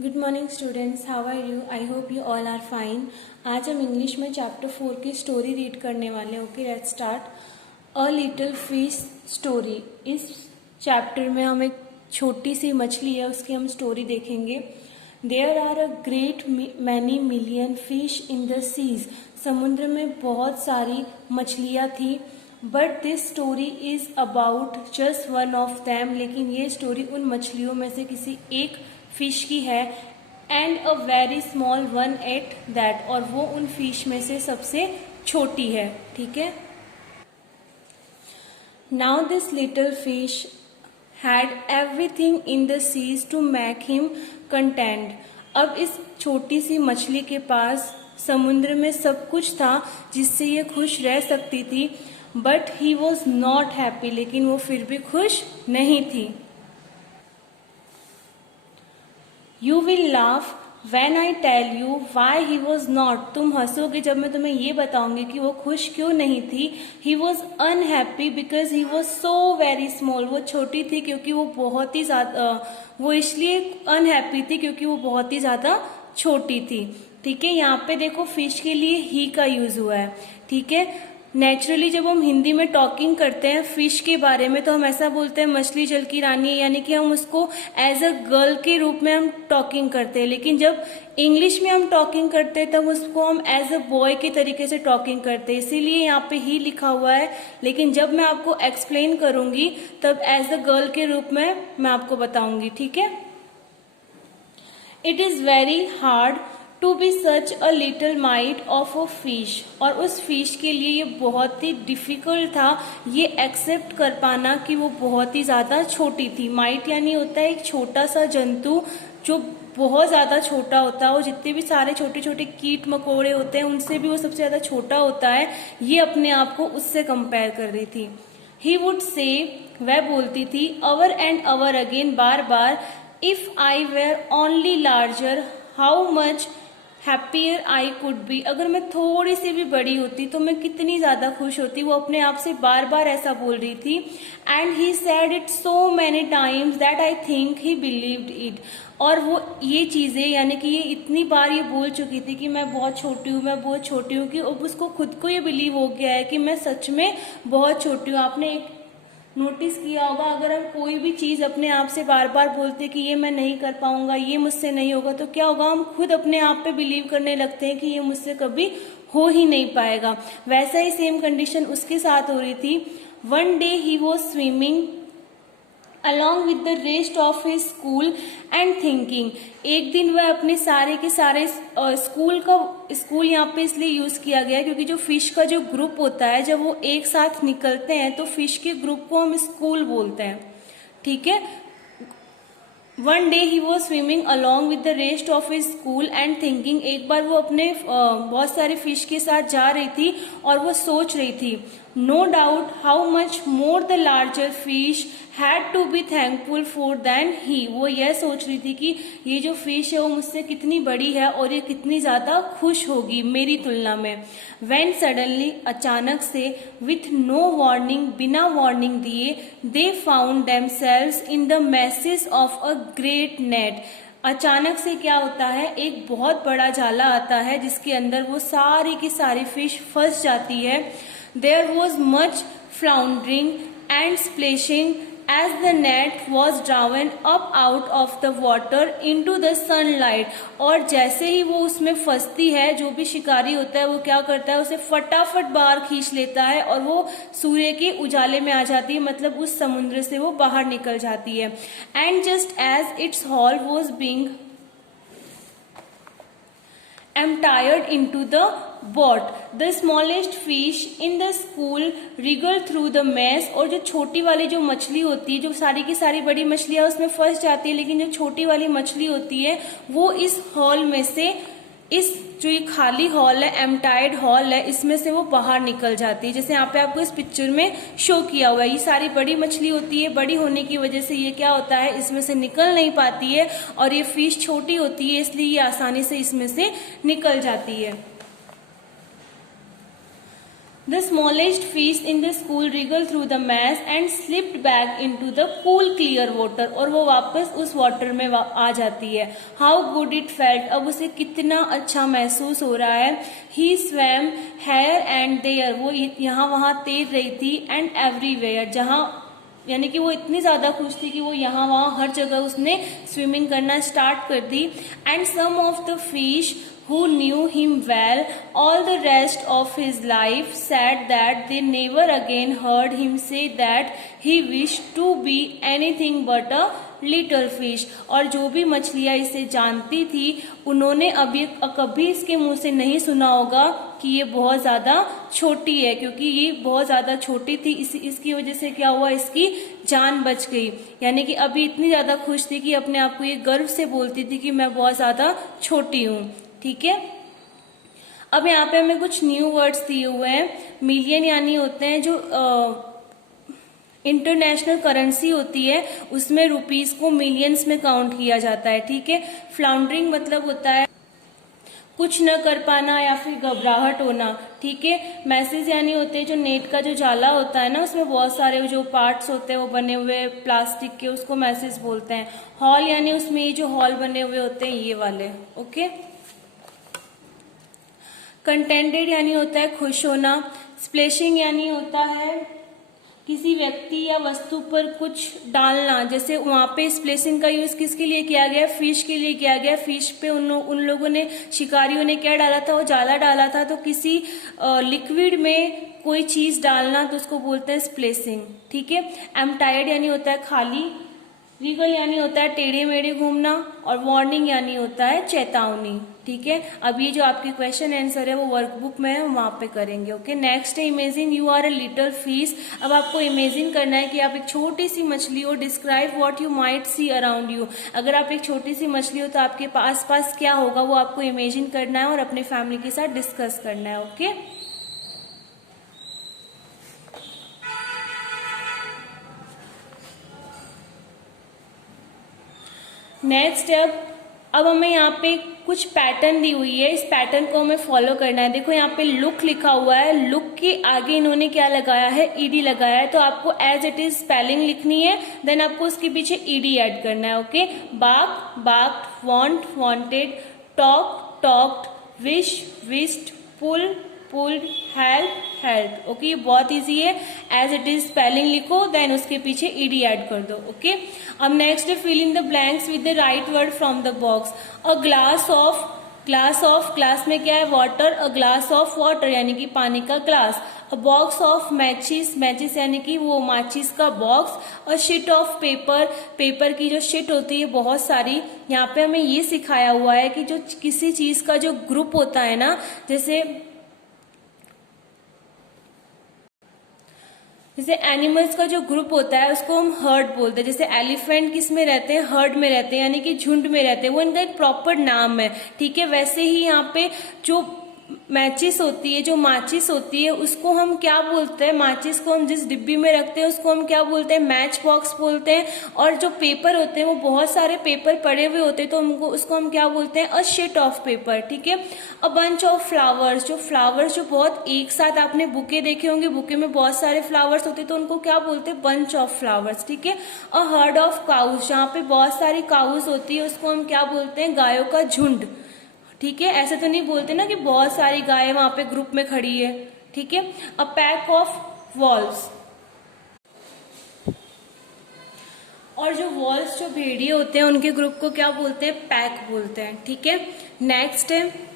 Good morning students, how are you? I hope you all are fine. आज हम English में chapter 4 की story read करने वाले हैं। Okay, let's start. A little fish story. इस चैप्टर में हम एक छोटी सी मछली है उसकी हम स्टोरी देखेंगे। There are a great many million fish in the seas. समुद्र में बहुत सारी मछलियाँ थी। But this story is about just one of them. लेकिन ये स्टोरी उन मछलियों में से किसी एक फिश की है। And a very small one at that, और वो उन फिश में से सबसे छोटी है। ठीक है। Now this little fish had everything in the seas to make him content. अब इस छोटी सी मछली के पास समुद्र में सब कुछ था जिससे ये खुश रह सकती थी। But he was not happy, लेकिन वो फिर भी खुश नहीं थी। You will laugh when I tell you why he was not. तुम हंसोगे जब मैं तुम्हें ये बताऊंगी कि वो खुश क्यों नहीं थी। He was unhappy because he was so very small. वो छोटी थी क्योंकि वो बहुत ही ज़्यादा वो इसलिए अनहैप्पी थी क्योंकि वो बहुत ही ज़्यादा छोटी थी। ठीक है, यहाँ पे देखो फिश के लिए ही का यूज हुआ है। ठीक है, नेचुरली जब हम हिंदी में टॉकिंग करते हैं फिश के बारे में तो हम ऐसा बोलते हैं मछली जल की रानी, यानी कि हम उसको एज अ गर्ल के रूप में हम टॉकिंग करते हैं। लेकिन जब इंग्लिश में हम टॉकिंग करते हैं तब उसको हम एज अ बॉय के तरीके से टॉकिंग करते हैं, इसीलिए यहाँ पे ही लिखा हुआ है। लेकिन जब मैं आपको एक्सप्लेन करूंगी तब एज अ गर्ल के रूप में मैं आपको बताऊंगी। ठीक है। It is very hard to be such a little mite of a fish. और उस फिश के लिए ये बहुत ही डिफिकल्ट था ये एक्सेप्ट कर पाना कि वो बहुत ही ज़्यादा छोटी थी। माइट यानी होता है एक छोटा सा जंतु जो बहुत ज़्यादा छोटा होता है। वो जितने भी सारे छोटे छोटे कीट मकोड़े होते हैं उनसे भी वो सबसे ज़्यादा छोटा होता है। ये अपने आप को उससे कंपेयर कर रही थी। ही वुड से, वह बोलती थी, अवर एंड अवर अगेन, बार बार, if I were only larger how much happier I could be. अगर मैं थोड़ी सी भी बड़ी होती तो मैं कितनी ज़्यादा खुश होती। वो अपने आप से बार बार ऐसा बोल रही थी। And he sad it so many times that I think he believed it. और वो ये चीज़ें यानी कि ये इतनी बार ये बोल चुकी थी कि मैं बहुत छोटी हूँ, मैं बहुत छोटी हूँ, कि अब उसको खुद को ये बिलीव हो गया है कि मैं सच में बहुत छोटी हूँ। आपने एक नोटिस किया होगा, अगर हम कोई भी चीज़ अपने आप से बार बार बोलते कि ये मैं नहीं कर पाऊंगा, ये मुझसे नहीं होगा, तो क्या होगा, हम खुद अपने आप पे बिलीव करने लगते हैं कि ये मुझसे कभी हो ही नहीं पाएगा। वैसा ही सेम कंडीशन उसके साथ हो रही थी। One day he was swimming along with the rest of his school and thinking. एक दिन वह अपने सारे के सारे स्कूल यहाँ पे इसलिए यूज किया गया है क्योंकि जो फिश का जो ग्रुप होता है जब वो एक साथ निकलते हैं तो फिश के ग्रुप को हम स्कूल बोलते हैं। ठीक है। One day he was swimming along with the rest of his school and thinking. एक बार वो अपने बहुत सारे फिश के साथ जा रही थी और वो सोच रही थी, no doubt how much more the larger fish had to be thankful for than he. वो यह सोच रही थी कि ये जो फिश है वो मुझसे कितनी बड़ी है और ये कितनी ज्यादा खुश होगी मेरी तुलना में। व्हेन सडनली, अचानक से, विथ नो वार्निंग, बिना वार्निंग दिए, they found themselves in the message of a great net. अचानक से क्या होता है, एक बहुत बड़ा जाला आता है जिसके अंदर वो सारी की सारी फिश फंस जाती है। There was much floundering and splashing as the net was drawn up out of the water into the sunlight। और जैसे ही वो उसमें फंसती है, जो भी शिकारी होता है वो क्या करता है, उसे फटाफट बाहर खींच लेता है और वो सूर्य के उजाले में आ जाती है, मतलब उस समुद्र से वो बाहर निकल जाती है। And just as its hall was being emptied into the boat, the smallest fish in the school wriggled through the mess। और जो छोटी वाली जो मछली होती है, जो सारी की सारी बड़ी मछलियां उसमें फंस जाती है, लेकिन जो छोटी वाली मछली होती है वो इस हॉल में से, इस जो ये खाली हॉल है, एम्प्टाइड हॉल है, इसमें से वो बाहर निकल जाती है। जैसे यहाँ पे आपको इस पिक्चर में शो किया हुआ है, ये सारी बड़ी मछली होती है, बड़ी होने की वजह से ये क्या होता है, इसमें से निकल नहीं पाती है, और ये फिश छोटी होती है इसलिए ये आसानी से इसमें से निकल जाती है। The smallest fish in the school wriggled through the mess and slipped back into the cool clear water. और वो वापस उस वाटर में आ जाती है. How good it felt. अब उसे कितना अच्छा महसूस हो रहा है. He swam here and there. वो यहाँ वहाँ तैर रही थी. And everywhere. जहाँ यानी कि वो इतनी ज्यादा खुश थी कि वो यहाँ वहाँ हर जगह उसने स्विमिंग करना स्टार्ट कर दी. And some of the fish who knew him well all the rest of his life said that they never again heard him say that he wished to be anything but a little fish. और जो भी मछलियां इसे जानती थी उन्होंने अभी कभी इसके मुंह से नहीं सुना होगा कि ये बहुत ज्यादा छोटी है, क्योंकि ये बहुत ज्यादा छोटी थी. इसकी वजह से क्या हुआ, इसकी जान बच गई. यानी कि अभी इतनी ज्यादा खुश थी कि अपने आप को ये गर्व से बोलती थी कि मैं बहुत ज्यादा छोटी हूँ. ठीक है. अब यहाँ पे हमें कुछ न्यू वर्ड्स दिए हुए हैं. मिलियन यानी होते हैं जो इंटरनेशनल करेंसी होती है, उसमें रुपीस को मिलियंस में काउंट किया जाता है. ठीक है. फ्लाउंडरिंग मतलब होता है कुछ न कर पाना या फिर घबराहट होना. ठीक है. मैसेज यानी होते हैं जो नेट का जो जाला होता है ना, उसमें बहुत सारे जो पार्ट्स होते हैं वो बने हुए प्लास्टिक के, उसको मैसेज बोलते हैं. हॉल यानी उसमें ये जो हॉल बने हुए होते हैं ये वाले. ओके. कंटेंटेड यानी होता है खुश होना. स्प्लैशिंग यानी होता है किसी व्यक्ति या वस्तु पर कुछ डालना. जैसे वहां पे स्प्लैशिंग का यूज किसके लिए किया गया, फिश के लिए किया गया. फिश पे उन लोगों ने, शिकारियों ने क्या डाला था, वो जाला डाला था. तो किसी लिक्विड में कोई चीज डालना तो उसको बोलते हैं स्प्लैशिंग. ठीक है. एम टायर्ड यानी होता है खाली. रिगल यानी होता है टेढ़े मेढ़े घूमना. और वार्निंग यानी होता है चेतावनी. ठीक है. अब ये जो आपकी क्वेश्चन आंसर है वो वर्कबुक में है, वहां पे करेंगे. ओके. नेक्स्ट है imagine you are a little fish. अब आपको इमेजिन करना है कि आप एक छोटी सी मछली हो. Describe what you might see around you. अगर आप एक छोटी सी मछली हो तो आपके आस पास क्या होगा वो आपको इमेजिन करना है और अपने फैमिली के साथ डिस्कस करना है. ओके. नेक्स्ट अब हमें यहाँ पे कुछ पैटर्न दी हुई है. इस पैटर्न को हमें फॉलो करना है. देखो यहाँ पे लुक लिखा हुआ है. लुक के आगे इन्होंने क्या लगाया है, ईडी लगाया है. तो आपको एज इट इज स्पेलिंग लिखनी है, देन आपको उसके पीछे ईडी ऐड करना है. Okay. Back, backed, want, wanted, talk, talked, wish, wished, pull, pulled, help, help. Okay. ये बहुत इजी है. एज इट इज स्पेलिंग लिखो, देन उसके पीछे ईडी ऐड कर दो. ओके. अब नेक्स्ट है fill in the blanks with the right word from the box. A glass of glass में क्या है, water. A glass of water यानी कि पानी का glass. A box of matches, matches यानी कि वो माचिस का box. A sheet of paper, paper की जो शीट होती है बहुत सारी. यहाँ पे हमें ये सिखाया हुआ है कि जो किसी चीज का जो ग्रुप होता है ना, जैसे एनिमल्स का जो ग्रुप होता है उसको हम हर्ड बोलते हैं. जैसे एलिफेंट किस में रहते हैं, हर्ड में रहते हैं, यानी कि झुंड में रहते हैं. वो इनका एक प्रॉपर नाम है. ठीक है. वैसे ही यहाँ पे जो मैचिस होती है, जो माचिस होती है, उसको हम क्या बोलते हैं, माचिस को हम जिस डिब्बी में रखते हैं उसको हम क्या बोलते हैं, मैच बॉक्स बोलते हैं. और जो पेपर होते हैं वो बहुत सारे पेपर पड़े हुए होते हैं तो उसको हम क्या बोलते हैं, अ शीट ऑफ पेपर. ठीक है. अ बंच ऑफ फ्लावर्स, जो फ्लावर्स जो बहुत एक साथ आपने बुके देखे होंगे, बुके में बहुत सारे फ्लावर्स होते हैं तो उनको क्या बोलते हैं, बंच ऑफ फ्लावर्स. ठीक है. अ हर्ड ऑफ काउज, जहाँ पे बहुत सारी काउज होती है उसको हम क्या बोलते हैं, गायों का झुंड. ठीक है. ऐसे तो नहीं बोलते ना कि बहुत सारी गायें वहां पे ग्रुप में खड़ी है. ठीक है. अ पैक ऑफ वॉल्स, और जो वॉल्स जो भेड़िए होते हैं उनके ग्रुप को क्या बोलते हैं, पैक बोलते हैं. ठीक है. नेक्स्ट है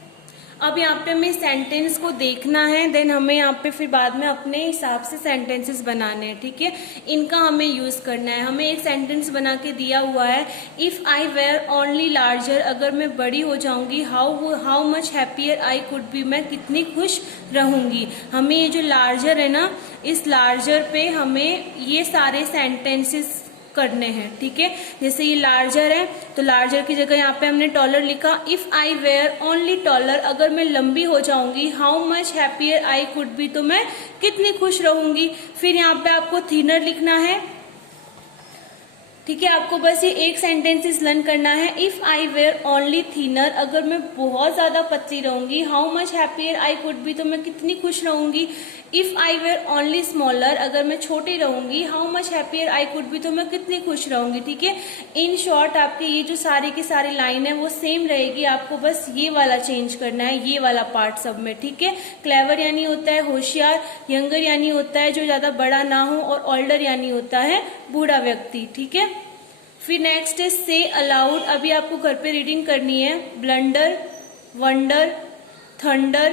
अब यहाँ पे हमें सेंटेंस को देखना है, देन हमें यहाँ पे फिर बाद में अपने हिसाब से सेंटेंसेस बनाने हैं. ठीक है. इनका हमें यूज करना है. हमें एक सेंटेंस बना के दिया हुआ है, if I were only larger, अगर मैं बड़ी हो जाऊंगी, how much happier I could be, मैं कितनी खुश रहूंगी. हमें ये जो लार्जर है ना, इस लार्जर पे हमें ये सारे सेंटेंसेस करने हैं. ठीक है. जैसे ये लार्जर है तो लार्जर की जगह यहाँ पे हमने टॉलर लिखा. If I were only taller, अगर मैं लंबी हो जाऊंगी, how much happier I could be, तो मैं कितनी खुश रहूंगी. फिर यहाँ पे आपको थिनर लिखना है. ठीक है, आपको बस ये एक सेंटेंसेस लर्न करना है। If I were only thinner, अगर मैं बहुत ज्यादा पतली रहूंगी। How much happier I could be, तो मैं कितनी खुश रहूंगी। If I were only smaller, अगर मैं छोटी रहूंगी। How much happier I could be, तो मैं कितनी खुश रहूंगी। ठीक है, इन शॉर्ट आपकी ये जो सारी की सारी लाइन है वो सेम रहेगी, आपको बस ये वाला चेंज करना है, ये वाला पार्ट सब में। ठीक है, क्लेवर यानी होता है होशियार, यंगर यानी होता है जो ज्यादा बड़ा ना हो, और ओल्डर यानी होता है बूढ़ा व्यक्ति। ठीक है, फिर नेक्स्ट है से अलाउड। अभी आपको घर पे रीडिंग करनी है। Blunder, wonder, thunder,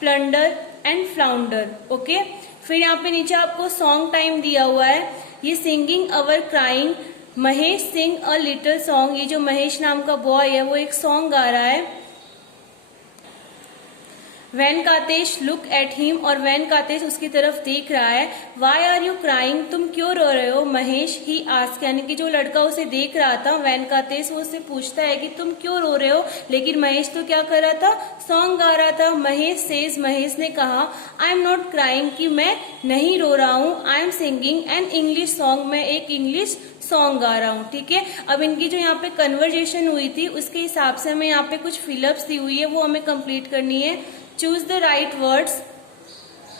plunder and flounder. Okay, फिर यहाँ पे नीचे आपको सॉन्ग टाइम दिया हुआ है। ये singing or crying, Mahesh sing a little song. ये जो महेश नाम का बॉय है वो एक सॉन्ग गा रहा है। वेनकातेश लुक एट हिम, और वेनकातेश उसकी तरफ देख रहा है। वाई आर यू क्राइंग, तुम क्यों रो रहे हो। महेश ही आस्क, यानी कि जो लड़का उसे देख रहा था वेनकातेश, वो उससे पूछता है कि तुम क्यों रो रहे हो, लेकिन महेश तो क्या कर रहा था, सॉन्ग गा रहा था। महेश सेज, महेश ने कहा आई एम नॉट क्राइंग, कि मैं नहीं रो रहा हूँ। I am singing an English song, मैं एक इंग्लिश सॉन्ग गा रहा हूँ। ठीक है, अब इनकी जो यहाँ पे कन्वर्जेशन हुई थी उसके हिसाब से हमें यहाँ पे कुछ फिलअप्स दी हुई है, वो हमें कंप्लीट करनी है। Choose the right words.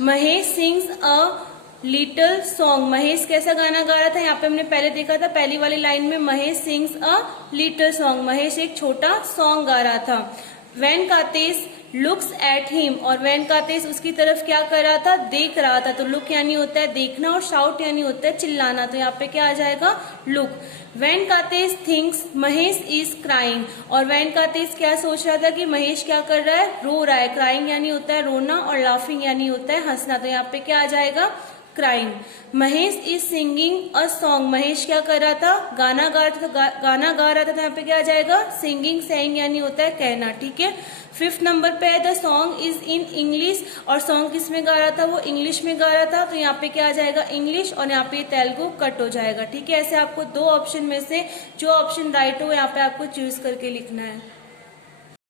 Mahesh sings a little song, Mahesh कैसा गाना गा रहा था, यहाँ पे हमने पहले देखा था पहली वाली लाइन में Mahesh sings a little song, Mahesh एक छोटा सॉन्ग गा रहा था। वेनकातेश लुक्स एट हिम, और वेनकातेश उसकी तरफ क्या कर रहा था, देख रहा था। तो लुक यानी होता है देखना, और शाउट यानी होता है चिल्लाना, तो यहाँ पे क्या आ जाएगा, look. Venkatesh thinks Mahesh is crying, और वेनकातेश क्या सोच रहा था कि महेश क्या कर रहा है, रो रहा है। क्राइंग यानी होता है रोना, और लाफिंग यानी होता है हंसना, तो यहाँ पे क्या आ जाएगा, crying. Mahesh is singing a song, Mahesh क्या कर रहा था, गाना गा रहा था, गाना गा रहा था, तो यहाँ पे क्या आ जाएगा, सिंगिंग। सेइंग यानी होता है कहना। ठीक है, 5th नंबर पे है the song is in English, और सॉन्ग किस में गा रहा था, वो इंग्लिश में गा रहा था, तो यहाँ पे क्या आ जाएगा, इंग्लिश, और यहाँ पे तेलुगु कट हो जाएगा। ठीक है, ऐसे आपको 2 ऑप्शन में से जो ऑप्शन राइट हो यहाँ पे आपको चूज करके लिखना है।